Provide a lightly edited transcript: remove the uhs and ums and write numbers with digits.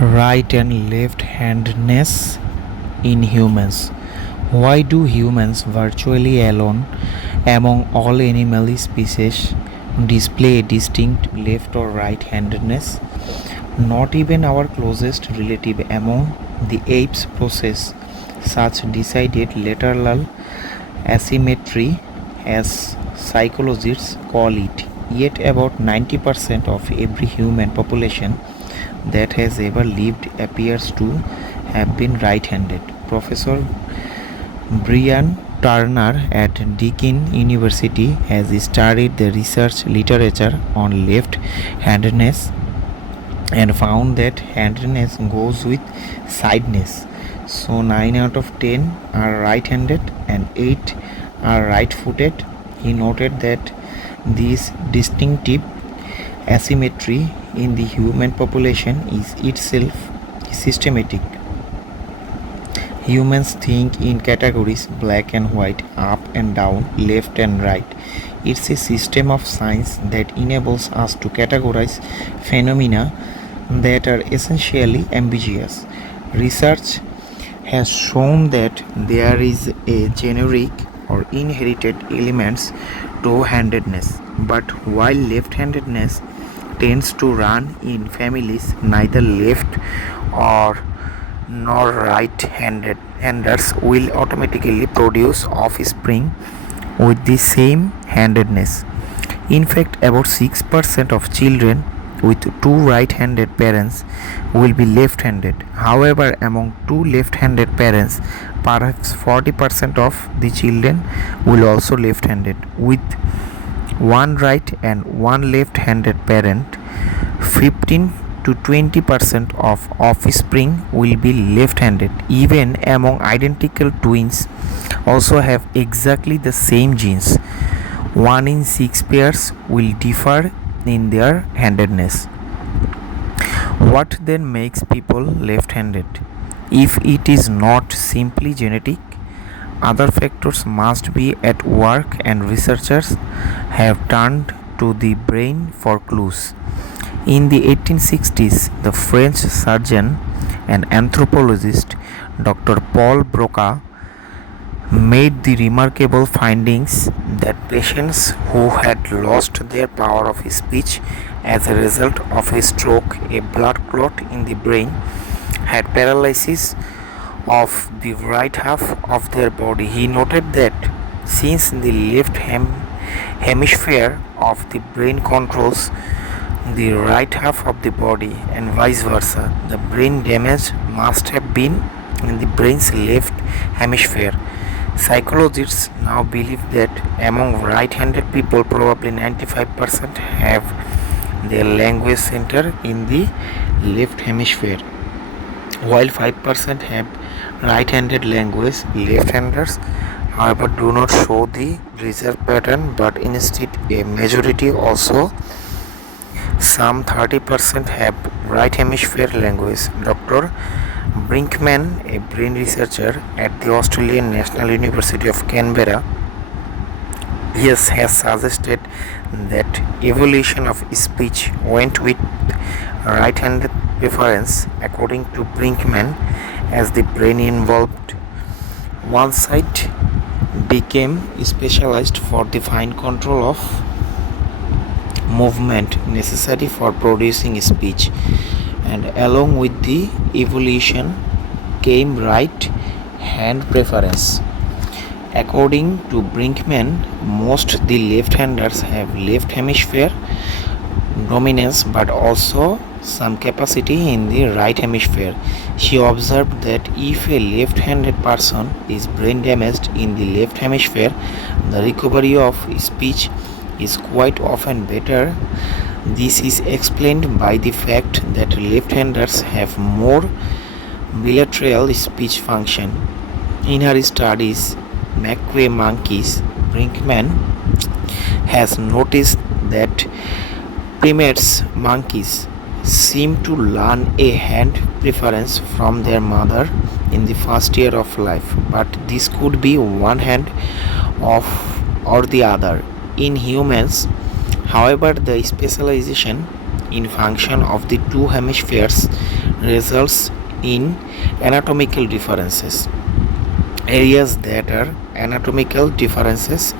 Right and left-handedness in humans. Why do humans, virtually alone among all animal species, display a distinct left or right-handedness? Not even our closest relative among the apes possess such decided lateral asymmetry as psychologists call it. Yet about 90% of every human population that has ever lived appears to have been right-handed. Professor Brian Turner at Deakin University has studied the research literature on left-handedness and found that handedness goes with sidedness. So 9 out of 10 are right-handed and 8 are right-footed. He noted that this distinctive asymmetry in the human population is itself systematic. Humans think in categories black and white, up and down, left and right. It's a system of science that enables us to categorize phenomena that are essentially ambiguous. Research has shown that there is a generic or inherited elements to handedness, but while left-handedness tends to run in families, neither left or nor right-handers will automatically produce offspring with the same handedness. In fact, about 6% of children with two right-handed parents will be left-handed. However, among two left-handed parents, perhaps 40% of the children will also left-handed. With one right and one left-handed parent, 15 to 20% of offspring will be left-handed. Even among identical twins also have exactly the same genes. 1 in 6 pairs will differ in their handedness. What then makes people left-handed? If it is not simply genetic, other factors must be at work, and researchers have turned to the brain for clues. In the 1860s, the French surgeon and anthropologist Dr. Paul Broca made the remarkable findings that patients who had lost their power of speech as a result of a stroke, a blood clot in the brain, had paralysis of the right half of their body. He noted that since the left hemisphere of the brain controls the right half of the body and vice versa, the brain damage must have been in the brain's left hemisphere. Psychologists now believe that among right-handed people, probably 95% have their language center in the left hemisphere, while 5% have right-handed language. Left-handers, however, do not show the reserve pattern, but instead a majority also. Some 30% have right hemisphere language. Dr. Brinkman, a brain researcher at the Australian National University of Canberra, has suggested that evolution of speech went with right-handed preference. According to Brinkman, as the brain evolved, one side became specialized for the fine control of movement necessary for producing speech, and along with the evolution came right hand preference. According to Brinkman, most the left-handers have left hemisphere dominance but also some capacity in the right hemisphere. She observed that if a left-handed person is brain damaged in the left hemisphere, the recovery of speech is quite often better. This is explained by the fact that left-handers have more bilateral speech function. In her studies, Macquarie monkeys, Brinkman has noticed that primates monkeys seem to learn a hand preference from their mother in the first year of life, but this could be one hand of or the other. In humans, however, the specialization in function of the two hemispheres results in anatomical differences. Areas that are anatomical differences